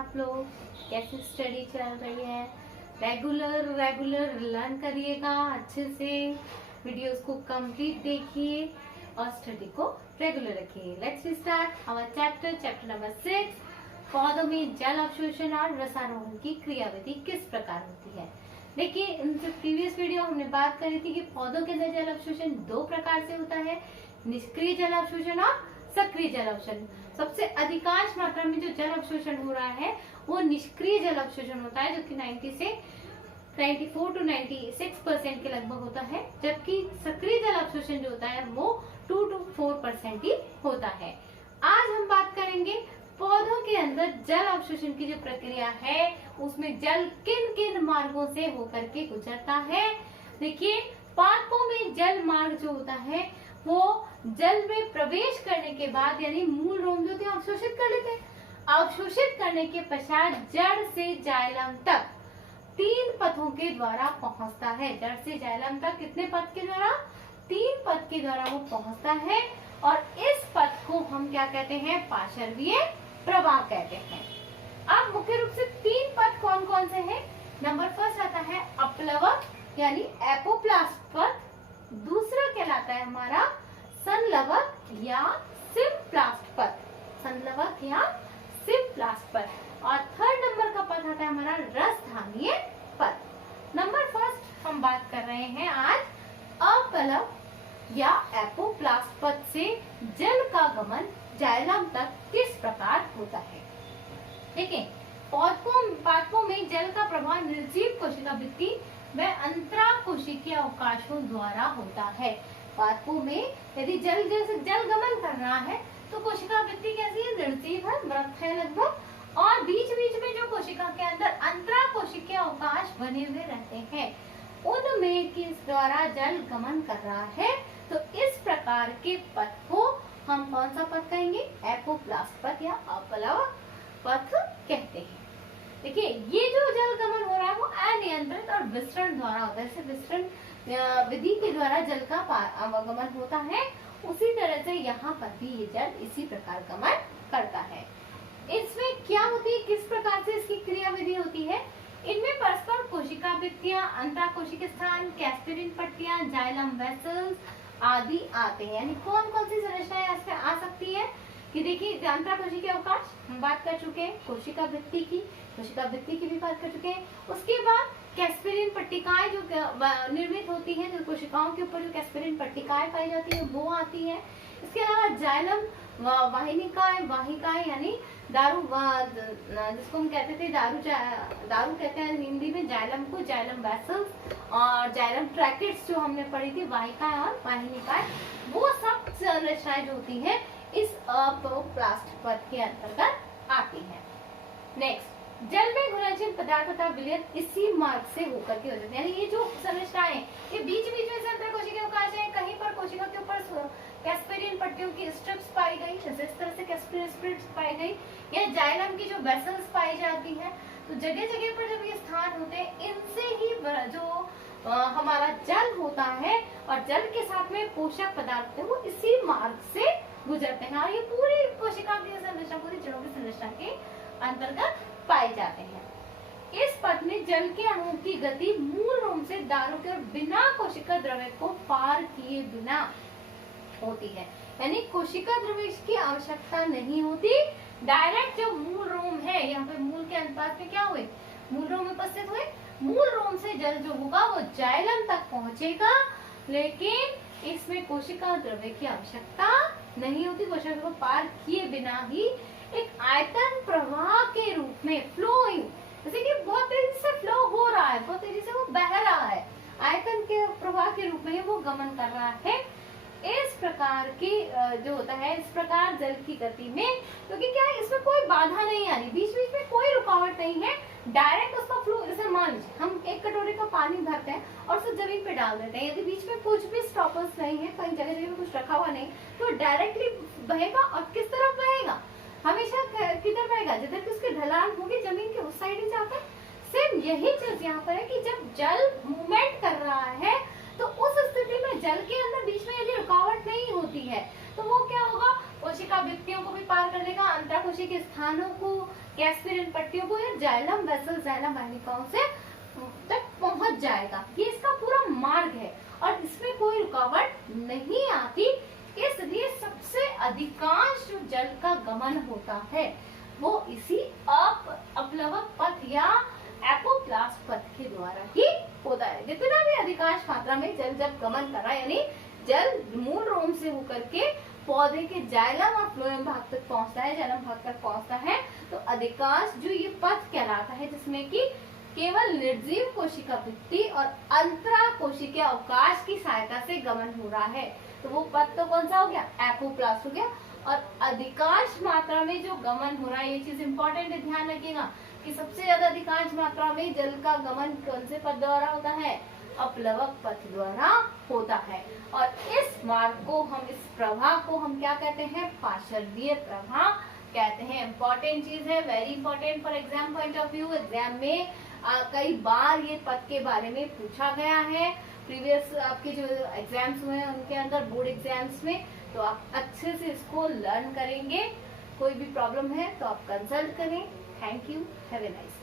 आप लोग? कैसे स्टडी चल रही है? रेगुलर लर्न करिएगा, अच्छे से वीडियोस को कंप्लीट देखिए और स्टडी को रेगुलर रखिए। Let's start our chapter number 6। पौधों में जल अवशोषण और रसारोहण की क्रियाविधि किस प्रकार होती है। देखिए, इनसे प्रीवियस वीडियो हमने बात करी थी कि पौधों के अंदर जल अवशोषण दो प्रकार से होता है, निष्क्रिय जल अवशोषण और सक्रिय जल अवशोषण। सबसे अधिकांश मात्रा में जो जल अवशोषण हो रहा है वो निष्क्रिय जल अवशोषण होता है, जो कि 90 से 94 to 96% के लगभग होता है, जबकि सक्रिय जल अवशोषण जो होता है वो 2 to 4% ही होता है। आज हम बात करेंगे पौधों के अंदर जल अवशोषण की जो प्रक्रिया है उसमें जल किन किन मार्गों से होकर के गुजरता है। देखिए, पादपों में जल मार्ग जो होता है वो जल में प्रवेश करने के बाद यानी मूल रोम जो थे अवशोषित कर लेते हैं। अवशोषित करने के पश्चात जड़ से जाइलम तक 3 पथों के द्वारा पहुंचता है। जड़ से जाइलम तक कितने पथ के द्वारा? 3 पथ के द्वारा वो पहुंचता है और इस पथ को हम क्या कहते हैं? पार्श्वीय प्रवाह कहते हैं। अब मुख्य रूप से 3 पथ कौन कौन से हैं? नंबर फर्स्ट आता है अपलवक यानी एपोप्लास्ट पथ, दूसरा कहलाता है हमारा संलवक या सिम्प्लास्ट पथ, संलवक या सिम्प्लास्ट पथ, और थर्ड नंबर का पथ आता है हमारा रसधानीय पथ। नंबर फर्स्ट हम बात कर रहे हैं आज अपलव या एपोप्लास्ट पथ से जल का गमन जाइलम तक किस प्रकार होता है। देखिए, पादपों में जल का प्रवाह निर्जीव कोशिका भित्ति व अंतराकोशिकीय अवकाशों द्वारा होता है। पादपों में यदि जल गमन कर रहा है तो कोशिका भित्ति कैसी है? निर्जीव है, मृत है लगभग, और बीच बीच में जो कोशिका के अंदर अंतराकोशिकीय अवकाश बने हुए रहते हैं उनमें किस द्वारा जल गमन कर रहा है। तो इस प्रकार के पथ को हम कौन सा पथ कहेंगे? एपोप्लास्ट पथ या अपलव पथ कहते हैं। देखिए, ये जो जल गमन हो रहा है वो अनियंत्रित और विसरण द्वारा होता है। जैसे विसरण विधि के द्वारा जल का आवागमन होता है, उसी तरह से यहाँ पर भी ये जल इसी प्रकार गमन करता है। इसमें क्या होती है, किस प्रकार से इसकी क्रियाविधि होती है? इनमें परस्पर कोशिका भित्तियां, अंतराकोशिकीय स्थान, कैस्पेरिन पट्टियां, जाइलम वेसल्स आदि आते हैं। यानी कौन कौन सी संरचनाएं इसमें आ सकती है कि देखिए, अंतराकोशिकीय अवकाश हम बात कर चुके हैं, कोशिका भित्ति की भी बात कर चुके हैं। उसके बाद कैस्पेरिन पट्टिकाएं जो निर्मित होती हैं, जो कोशिकाओं के ऊपर जो कैस्पेरिन पट्टिकाएं पाई जाती है वो आती है। इसके अलावा जाइलम वाहिकाएं यानी दारू, जिसको हम कहते थे दारू कहते हैं हिंदी में जाइलम को, जाइलम वेसल्स और जाइलम ट्रैकेट्स जो हमने पढ़ी थी, वाहिकाएं और वाहिनिकाएं, वो सब संरचनाएं जो होती हैं इस अपोप्लास्ट पथ के अंतर्गत आती है। नेक्स्ट, जल में घुलनशील पदार्थ का विलयन इसी मार्ग से होकर के हो जाते हैं। यानी ये जो संरचनाएं ये बीच बीच में अंतरकोशिकीय अवकाश है, कहीं पर कोशिका के ऊपर कैस्पेरिन पट्टियों की स्ट्रिप्स पाई गई, जैसे इस तरह से कैस्पेरिन स्ट्रिप्स पाई गई, या जाइलम की जो वेसल्स पाई जाती है, तो जगह जगह पर जब ये स्थान होते हैं इनसे ही जो हमारा जल होता है और जल के साथ में पोषक पदार्थ है वो इसी मार्ग से गुजरते हैं और ये पूरी कोशिका की संरचना, पूरी जड़ों की संरचना के अंतर्गत पाए जाते हैं। इस पथ में जल के अणुओं की गति मूल रूप से दारों के और बिना कोशिका द्रव्य को पार किए बिना होती है। यानी कोशिका द्रव्य की आवश्यकता नहीं होती, डायरेक्ट जो मूल रोम है, यहाँ पे मूल के अनुपात में क्या हुए? मूल रोम उपस्थित हुए, मूल रोम से जल जो होगा वो जाइलम तक पहुंचेगा, लेकिन इसमें कोशिका द्रव्य की आवश्यकता नहीं होती। कोशिका को पार किए बिना ही एक आयतन प्रवाह के रूप में फ्लोइंग, जैसे कि बहुत तेजी से फ्लो हो रहा है, बहुत तेजी से वो बह रहा है, आयतन के प्रवाह के रूप में वो गमन कर रहा है। इस प्रकार की जो होता है, इस प्रकार जल की गति में, क्योंकि क्या है, इसमें कोई बाधा नहीं आ रही, बीच बीच में कोई रुकावट नहीं है, डायरेक्ट उसका फ्लो। जैसे मान लीजिए हम एक कटोरे का पानी भरते हैं और उसे जमीन पे डाल देते हैं, यदि बीच में कुछ भी स्टॉपर्स नहीं है, कहीं जगह जगह कुछ रखा हुआ नहीं, तो डायरेक्टली बहेगा और किस तरफ बहेगा? हमेशा किधर बहेगा? जिधर की उसकी ढलान होगी जमीन के उस साइड ही जाता है। सेम यही चीज यहाँ पर है कि जब जल मूवमेंट कर रहा है तो उस स्थिति में जल के अंदर बीच में यदि रुकावट नहीं होती है तो वो क्या होगा? कोशिका भित्तियों को भी पार कर लेगा, अंतराकोशिकीय कोशिक स्थानों को, कैस्पिरिन पट्टियों को या जाइलम वेसल जाइलम वाहिनिकाओं से तक पहुंच जाएगा। ये इसका पूरा मार्ग है और इसमें कोई रुकावट नहीं आती। इसलिए सबसे अधिकांश जो जल का गमन होता है वो इसी अपलवक पथ या एपोप्लास्ट पथ के द्वारा ही होता है। जितना भी अधिकांश मात्रा में जल जब गमन कर रहा है, यानी जल मूल रोम से होकर के पौधे के जाइलम और फ्लोएम भाग तक पहुंचता है, जाइलम भाग तक पहुंचता है, तो अधिकांश जो ये पथ कहलाता है जिसमें कि केवल निर्जीव कोशिका भित्ति और अंतरा कोशिकीय अवकाश की सहायता से गमन हो रहा है, तो वो पथ तो कौन सा हो गया, एपोप्लास्ट हो गया। और अधिकांश मात्रा में जो गमन हो रहा है, ये चीज इंपॉर्टेंट है, ध्यान रखिएगा कि सबसे ज्यादा अधिकांश मात्रा में जल का गमन कौन से पथ द्वारा होता है, अपलवक पथ द्वारा होता है। और इस मार्ग को हम, इस प्रवाह को हम क्या कहते हैं, पार्श्वीय प्रवाह कहते हैं। इंपॉर्टेंट चीज है, very important for exam point of view. Exam में कई बार ये पथ के बारे में पूछा गया है, प्रीवियस आपके जो एग्जाम्स हुए हैं उनके अंदर, बोर्ड एग्जाम्स में, तो आप अच्छे से इसको लर्न करेंगे। कोई भी प्रॉब्लम है तो आप कंसल्ट करें। Thank you, have a nice